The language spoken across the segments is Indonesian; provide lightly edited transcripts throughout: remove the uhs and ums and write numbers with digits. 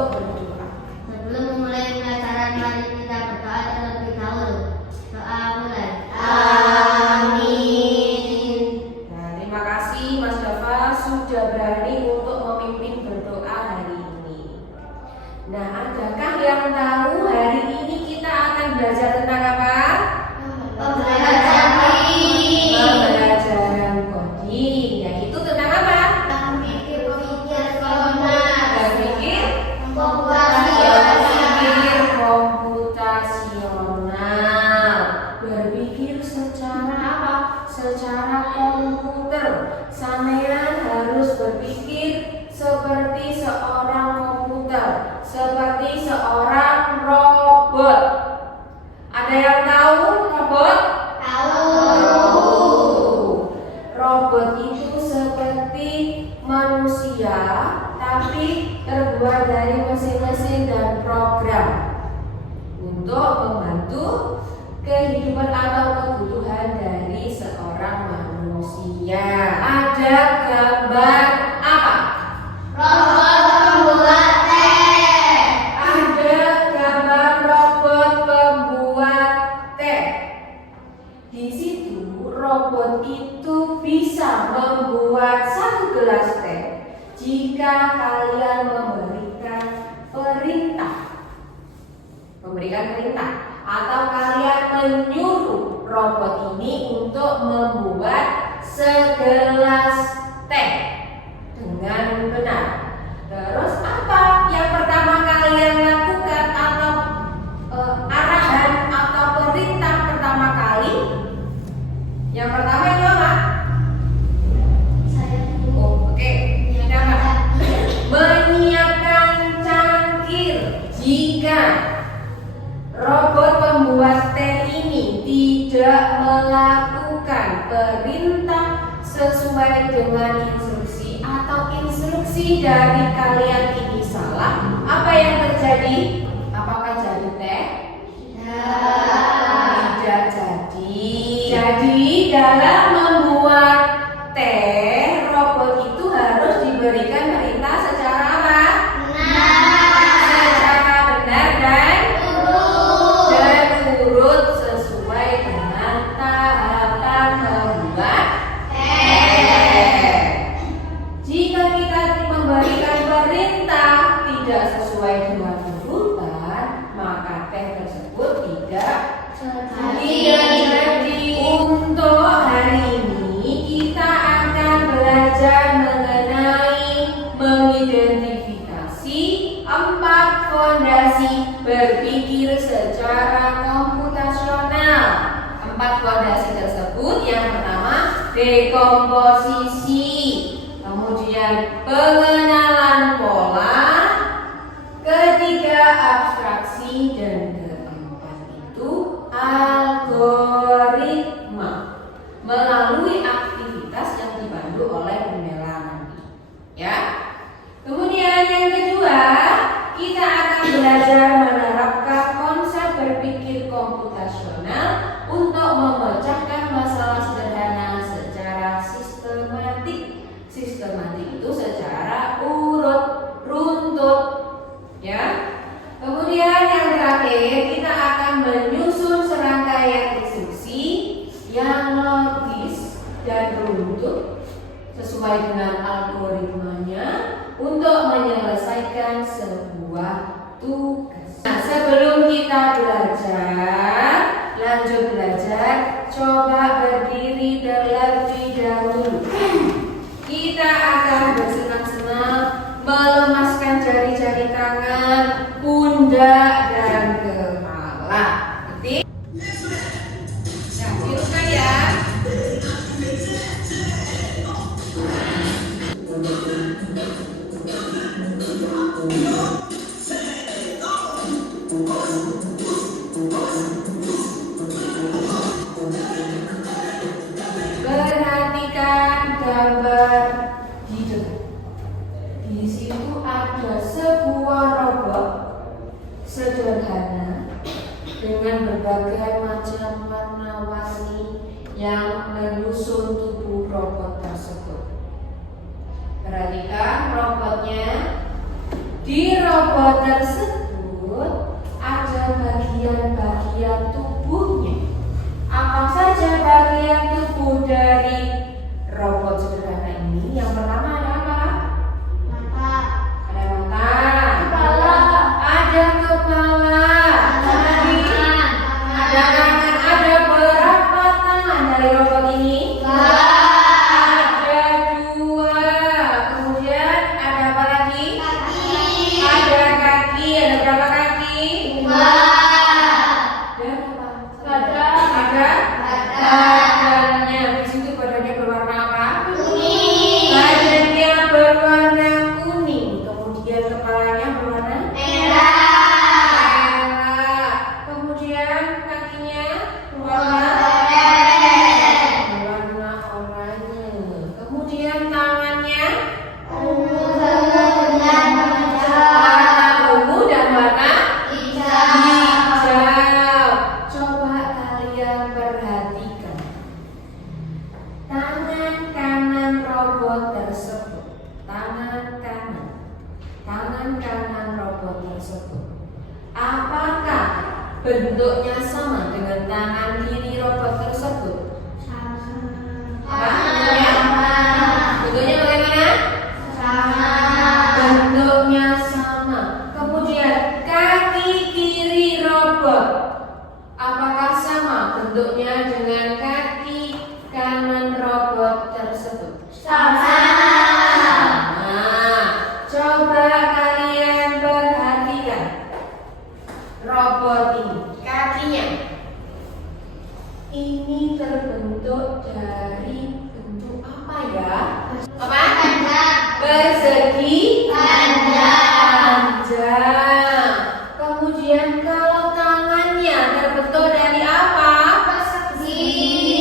untuk berdoa. Sebelum memulai pelajaran, mari kita berdoa terlebih dahulu. Doa mulai. Amin. Nah, terima kasih Mas Dava sudah berani untuk memimpin berdoa hari ini. Nah, adakah yang tahu hari ini kita akan belajar tentang apa? Pembelajaran Pembelajaran coding, yaitu tentang apa? berpikir rasional. Berpikir komputasional. Berpikir secara apa? Secara komputer. Sampean harus berpikir seperti seorang komputer, seperti seorang robot. Ada yang tahu robot? Robot itu seperti manusia, tapi terbuat dari mesin-mesin dan program untuk membantu kehidupan atau kebutuhan dari seorang manusia. Ada gambar apa? Robot pembuat teh. Ada gambar robot pembuat teh. Di situ robot itu bisa membuat satu gelas teh jika kalian memberikan perintah atau kalian menyuruh robot ini untuk membuat segelas teh dengan benar. Terus apa yang pertama kalian lakukan atau arahan atau perintah pertama kali? Yang pertama itu apa? Oke. Siapa? Menyiapkan cangkir. Jika robot pembuat teh ini tidak melakukan perintah sesuai dengan instruksi atau instruksi dari kalian ini salah, apa yang terjadi? Apakah jadi teh? Tidak jadi. Jadi dalam membuat teh, robot itu harus diberikan perintah secara apa? Secara benar dan urut sesuai dengan tahapan membuat teh. Jika kita memberikan perintah tidak sesuai dengan urutan, maka teh tersebut tidak jadi. Untuk hari ini kita akan belajar mengenai mengidentifikasi 4 fondasi berpikir secara komputasional. 4 fondasi tersebut, yang pertama dekomposisi, kemudian pengenalan pola, ketiga abstraksi, dan keempat itu algoritma melalui aktivitas yang dipandu oleh pembela nanti. Ya. Kemudian yang kedua, kita akan belajar menerapkan konsep berpikir komputasional untuk memecahkan masalah sederhana secara sistematik. Sistematik itu secara runtut. Ya. Kemudian yang terakhir, kita akan menyusun serangkaian instruksi yang logis dan runtut sesuai dengan algoritmanya untuk menyelesaikan sebuah tugas. Nah, sebelum kita lanjut belajar, coba berdiri terlebih dahulu. Kita akan bersenang-senang melemaskan jari-jari tangan, pundak, dan kepala. Ketik. Nah, silakan ya. Perhatikan gambar di depan. Di situ ada sebuah robot sederhana dengan berbagai macam warna-warni yang menyusun tubuh robot tersebut. Perhatikan robotnya Di robot tersebut ada bagian-bagian tubuhnya. Apa saja bagian tubuh dari robot sederhana ini? Yang pertama ada apa? Mata. Ada mata. Kepala. Ada kepala. Ada tangan. Ada tangan. Ada berapa tangan dari robot ini? Ada dua. Kemudian ada apa lagi? Kaki. Ada kaki. Ada berapa kaki? Dua. Dan apa? Badan. Ada badannya. Di situ badannya berwarna apa? Kuning. Badannya berwarna kuning. Kemudian kepalanya berwarna Merah. merah. Kemudian kakinya berwarna berwarna oranye. Kemudian tangannya warna ungu dan warna hijau. Coba kalian perhatikan tangan kanan robot tersebut. Tangan kanan robot tersebut. Apakah bentuknya sama dengan tangan kiri robot tersebut? Bentuknya bagaimana? Bentuknya sama. Kemudian kaki kiri robot, apakah sama bentuknya dengan kaki kanan robot tersebut? Nah, coba kalian perhatikan robot ini, kakinya ini terbentuk dari bentuk apa ya? Apa? Persegi panjang. Kemudian kalau tangannya terbentuk dari apa?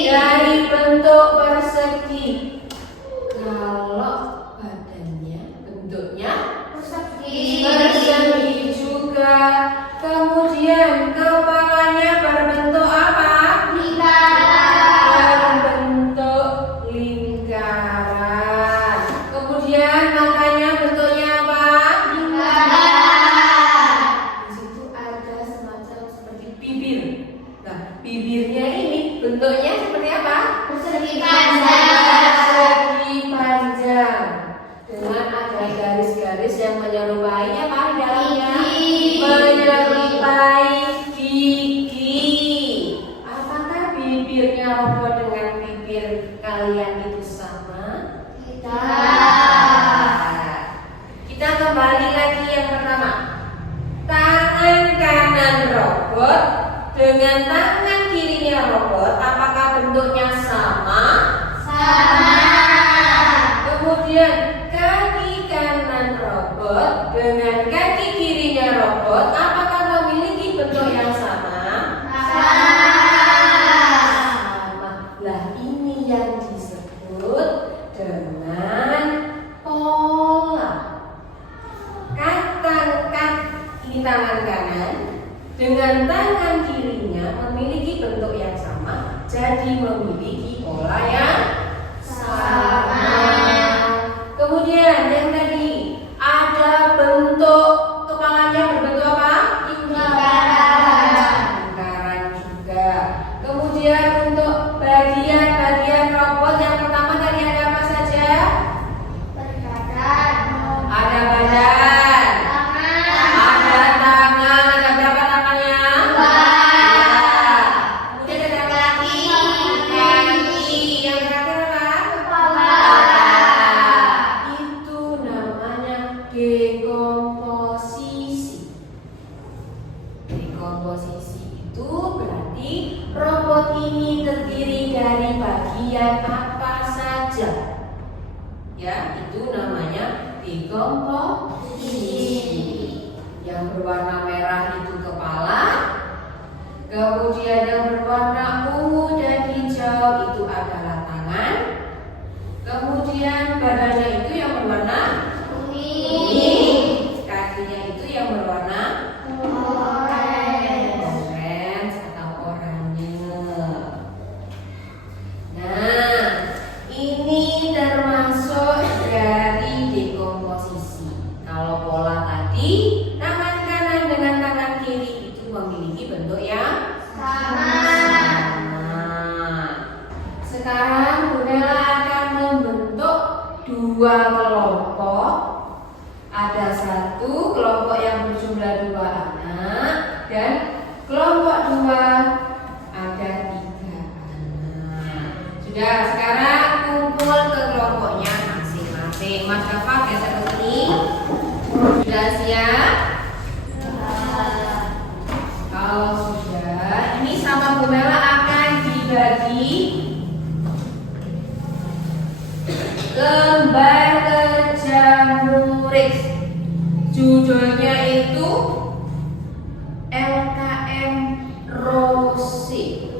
Dari bentuk persegi. Kalau badannya bentuknya persegi juga. Kemudian kepalanya berbentuk apa? Berbentuk lingkaran. Kemudian matanya bentuknya apa? Di situ ada semacam seperti bibir. Nah, bibirnya ini bentuknya seperti apa? Persegi panjang dengan ada garis-garis yang menyerupai apa di dalamnya? Menyerupai gigi. Apakah bibirnya robot dengan bibir kalian itu sama? Kita kembali lagi yang pertama. Tangan kanan robot dengan tangan kirinya robot, apakah bentuknya sama? Kemudian kaki kanan robot dengan kaki kirinya robot, apakah memiliki bentuk yang sama? Sama. Lah ini yang disebut dengan pola. Ini tangan kanan dengan tangan kirinya memiliki bentuk yang sama, jadi memiliki pola yang sama. Kemudian yang tadi ada bentuk kepalanya berbentuk apa? Lingkaran juga. Kemudian untuk bagian-bagian robot yang pertama tadi ada apa saja? Ada badan, ada tangan, ada berapa tangannya? Kemudian ada kaki. Yang terakhir apa? Itu namanya dekomposisi. Dekomposisi itu berarti robot ini terdiri dari bagian apa saja. Ya, itu namanya dekomposisi. Yang berwarna merah itu kepala, kemudian yang berwarna ungu dan hijau itu adalah tangan, kemudian badannya itu yang berwarna kuning, kakinya itu yang berwarna orange atau oranye. Nah, ini termasuk dari dekomposisi. Kalau pola tadi dua kelompok. Ada satu kelompok yang berjumlah 2 anak dan kelompok 2 ada 3 anak. Sudah, sekarang kumpul ke kelompoknya masing-masing. Mas Rafa geser ke sini. Sudah siap? Kalau sudah, ini sama Bu Mela akan dibagi lembar kerja murid. Judulnya itu LKM Rose.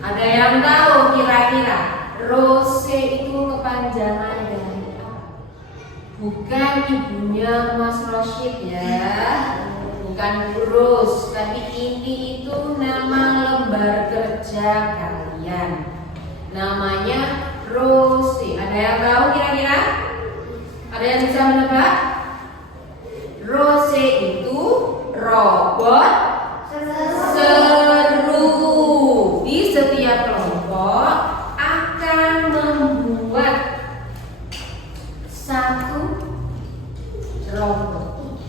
Ada yang tahu kira-kira Rose itu kepanjangan dari apa? Bukan ibunya Mas Rosyid ya, bukan Rose, tapi ini itu nama lembar kerja kalian. Namanya Rose. Ada yang tahu kira-kira? Ada yang bisa menebak? Rose itu robot seru. Di setiap kelompok akan membuat satu robot.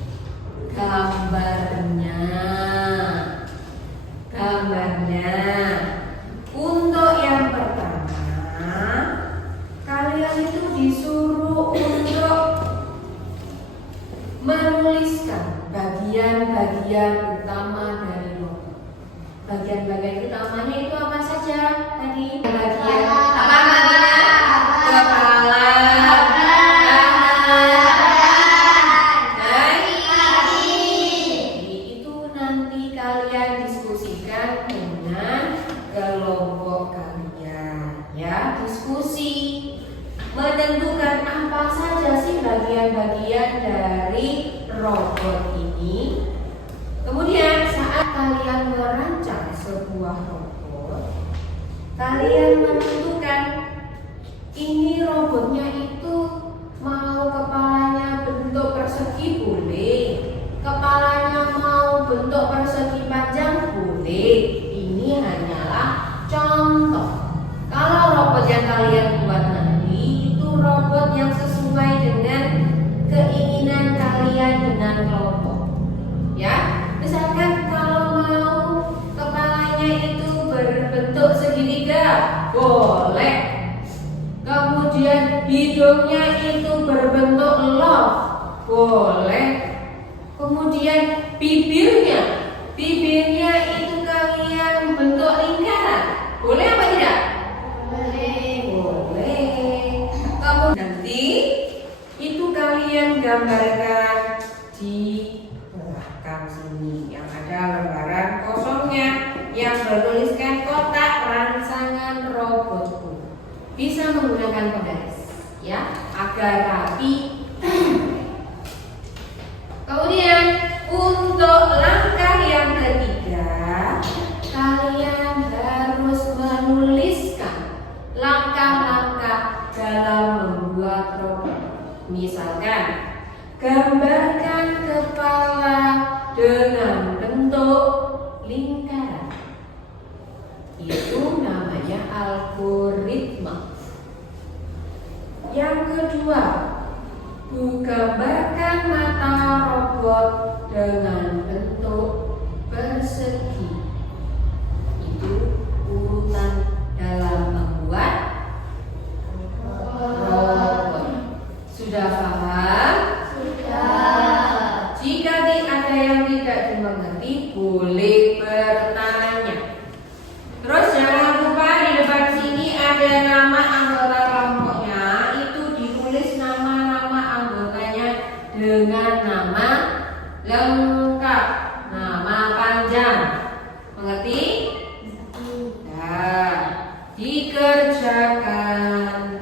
Gambarnya untuk yang pertama, kalian itu disuruh untuk menuliskan bagian-bagian utama dari robot. Bagian-bagian utamanya itu apa saja tadi? Bagian apa Marina? Kepala, itu nanti kalian diskusikan dengan kelompok kalian, ya. Diskusi menentukan apa saja sih bagian-bagian dari robot ini. Kemudian saat kalian merancang sebuah robot, kalian menentukan ini robotnya itu mau kepalanya bentuk persegi boleh, kepalanya mau bentuk persegi panjang boleh. Ini hanyalah contoh. Kalau robot yang kalian buat nanti itu robot yang sesuai dengan keinginan kalian dengan kelompok, ya. Misalkan kalau mau kepalanya itu berbentuk segitiga boleh, kemudian hidungnya itu berbentuk love boleh, kemudian bibirnya itu kalian bentuk lingkaran boleh apa tidak? Boleh. Kamu nanti itu kalian gambarkan di belakang sini yang ada lembaran kosongnya yang bertuliskan kotak rangsangan robotku. Bisa menggunakan penggaris ya agar rapi. Kemudian untuk langkah yang ketiga, kalian harus menuliskan langkah-langkah dalam membuat robot. Misalkan, gambarkan kepala dengan bentuk lingkaran. Itu namanya algoritma. Yang kedua, gambarkan mata robot dengan bentuk persegi. Itu urutan dalam membuat robot. Sudah paham? Sudah. Jika ada yang tidak dimengerti, boleh bertanya. Terus jangan lupa di depan sini ada nama anggota kelompoknya. Itu ditulis nama-nama anggotanya dengan nama lengkap, nama panjang. Mengerti? Nah, dikerjakan.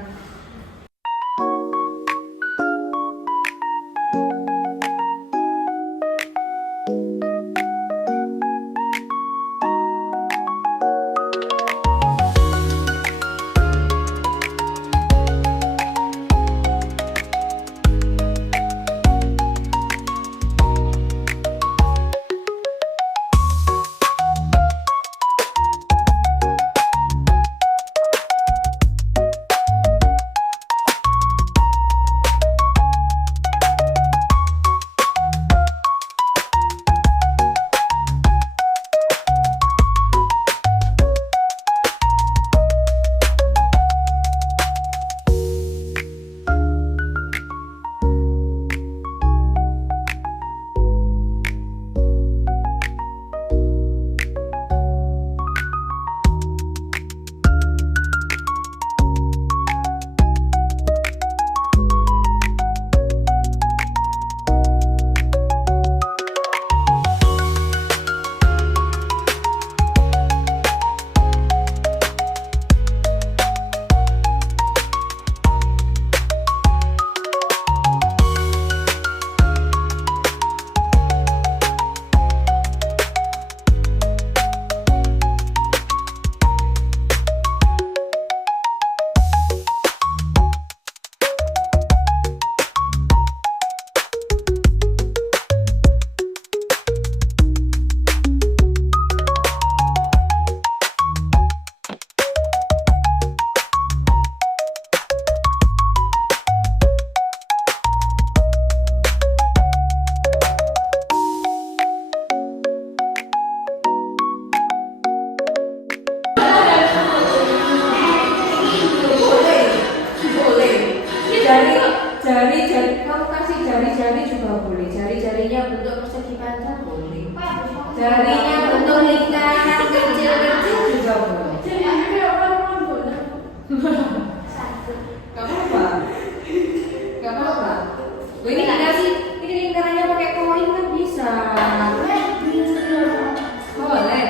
kamu kasih jari-jari juga boleh. Jari-jarinya bentuk persegi panjang boleh. Jarinya bentuk lingkaran kecil-kecil juga boleh. Gak apa-apa. Gak apa-apa. Oh, ini dikasih, ini lingkarannya pakai koin kan bisa. Boleh.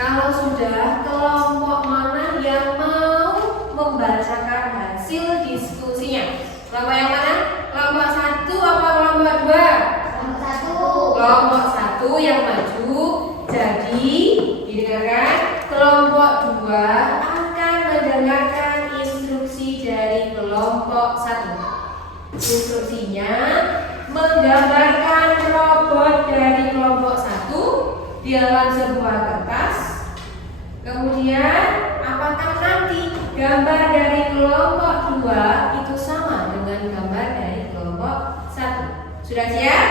Kalau sudah, kelompok mana yang mau membacakan hasil diskusinya? Kelompok yang mana? Kelompok 1 apa kelompok 2? Kelompok 1 yang maju. Jadi, didengarkan, kelompok 2 akan mendengarkan instruksi dari kelompok 1. Instruksinya menggambarkan robot dari kelompok 1 di dalam sebuah kertas. Kemudian, apakah nanti gambar dari kelompok 2 itu sama dengan gambar dari kelompok 1? Sudah siap?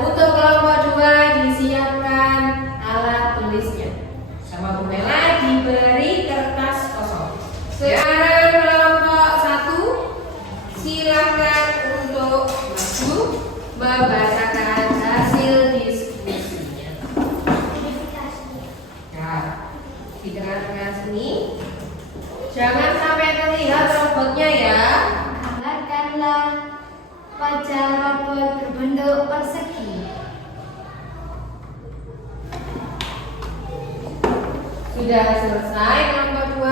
Untuk kelompok 2 disiapkan alat tulisnya. Sama Bu Mela diberi kertas kosong. Sekarang kelompok 1 silakan untuk maju membacakan hasil diskusinya. Ya, di tengah-tengah sini jangan sampai terlihat robotnya ya. Gambarkanlah wajah robot berbentuk persegi. Sudah selesai kelompok 2.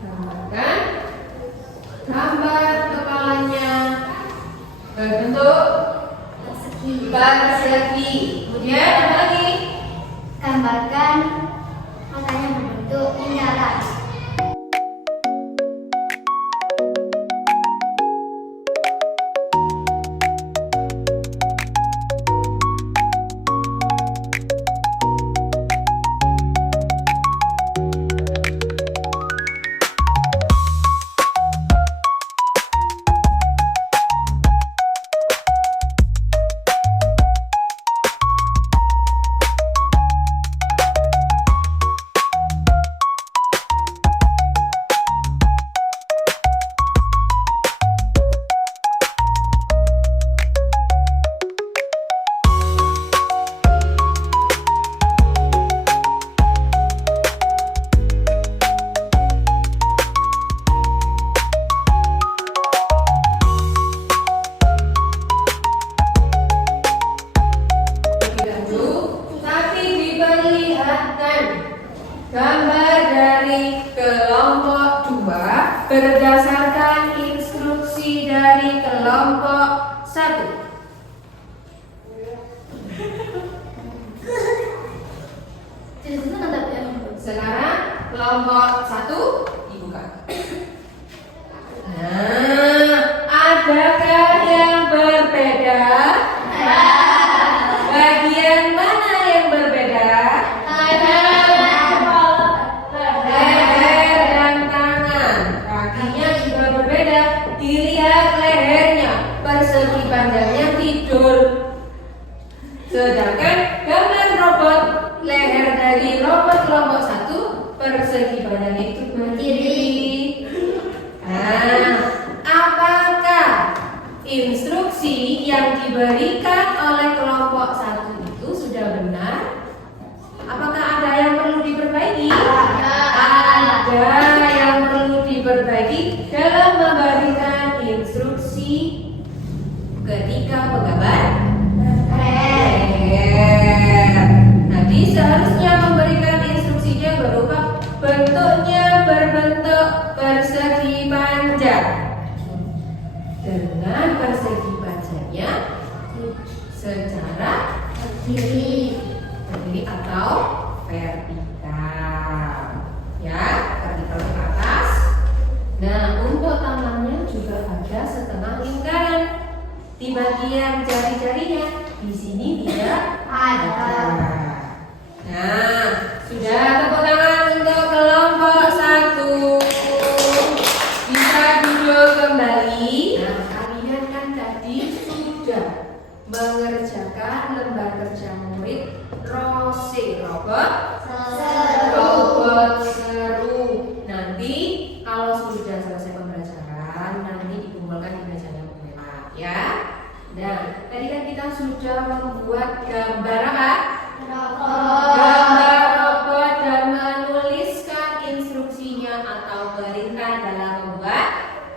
Gambarkan gambar kepalanya berbentuk persegi. Kemudian apa lagi? Gambarkan matanya berbentuk lingkaran. perhatikan gambar dari kelompok 2 berdasarkan instruksi dari kelompok 1. Sekarang kelompok 1 dibuka. Nah, adakah yang berbeda? Bagian mana yang berbeda? Leher dan tangan. Kakinya juga berbeda. Dilihat lehernya, persegi panjangnya tidur. Sedangkan gambar robot, leher dari robot kelompok 1 persegi panjangnya itu berdiri. Nah, apakah instruksi yang diberikan oleh kelompok 1 itu sudah benar? Apakah ada yang perlu diperbaiki? Ada yang perlu diperbaiki dalam memberikan instruksi ketika menggambar leher. Tadi seharusnya memberikan instruksinya berupa bentuknya berbentuk persegi panjang dengan persegi panjangnya secara berdiri atau vertikal, ya, vertikal ke atas. Nah, untuk tangannya juga ada setengah lingkaran di bagian jari-jarinya. Di sini tidak ada. Nah, sudah, tepuk tangan untuk kelompok 1. Bisa duduk kembali. Nah, kalian kan tadi sudah mengerjakan lembar kerja murid ROSE, robot seru. Nanti kalau sudah selesai pembelajaran, nanti dikumpulkan di meja yang merah, ya. Nah, tadi kan kita sudah membuat gambar apa? Gambar robot dan menuliskan instruksinya atau perintah dalam membuat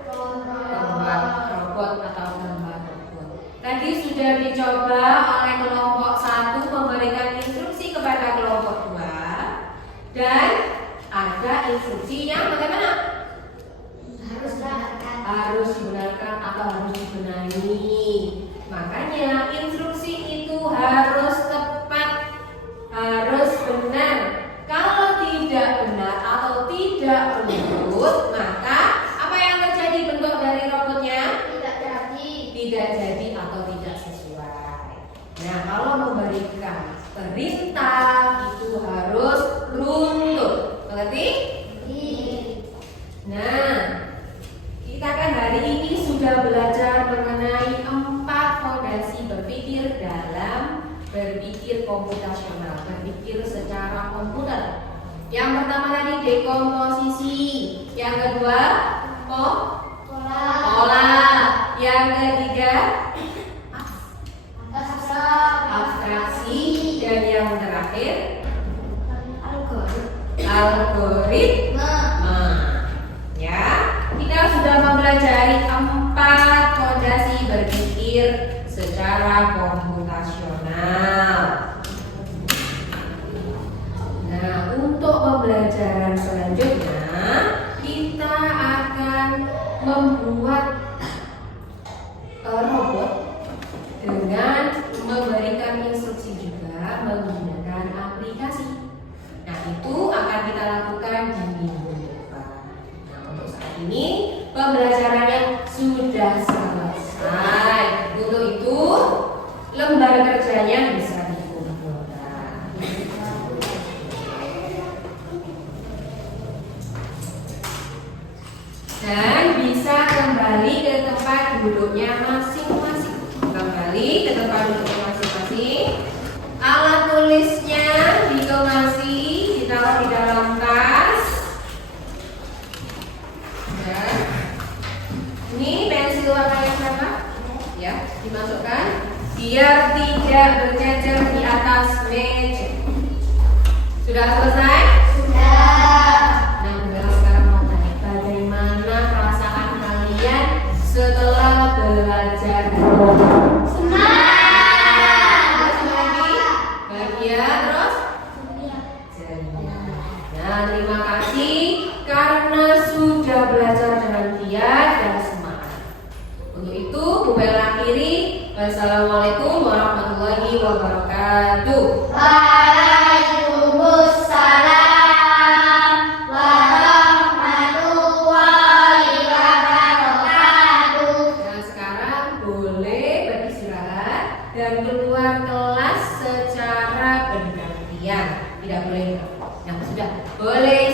robot atau gambar robot. Tadi sudah dicoba oleh kelompok 1 memberikan instruksi kepada kelompok 2 dan ada instruksinya bagaimana? Harus dibenarkan atau harus dibenahi. Makanya instruksi itu harus tepat, harus benar. Kalau tidak benar atau tidak lurus, maka apa yang terjadi bentuk dari robotnya? Tidak jadi atau tidak sesuai. Nah, kalau memberikan perintah itu harus runtut. Mengerti? Nah, kita kan hari ini sudah belajar mengenai 4 fondasi berpikir dalam berpikir komputasional, berpikir secara komputer. Yang pertama tadi dekomposisi, yang kedua pola, yang ketiga abstraksi, dan yang terakhir algoritma. Ya, kita sudah mempelajari 4 fondasi berpikir secara komputasional. Nah, untuk pembelajaran selanjutnya kita akan membuat robot dengan memberikan instruksi juga menggunakan aplikasi. Nah, itu akan kita lakukan di minggu depan. Nah, untuk saat ini pembelajarannya sudah selesai. Untuk itu lembar kerjanya bisa dikumpulkan. Dan bisa kembali ke tempat duduknya masing-masing. Kembali ke tempat duduknya masing-masing. Alat tulisnya dikemasi, ditaruh di dalam tas. Dan ini pensil warna yang sama, ya, dimasukkan biar tidak bercecer di atas meja. Sudah selesai? Sudah. Nah, sekarang mau tanya, bagaimana perasaan kalian setelah belajar? Semangat. Lagi? Bahagia terus? Jadi Dan terima kasih karena sudah belajar dengan giat dan semangat. Untuk itu, Bu Bel akhiri. Wassalamualaikum warahmatullahi wabarakatuh. Waalaikumsalam warahmatullahi wabarakatuh. Dan sekarang boleh beristirahat dan keluar kelas secara bergantian. Tidak boleh. Nah, sudah boleh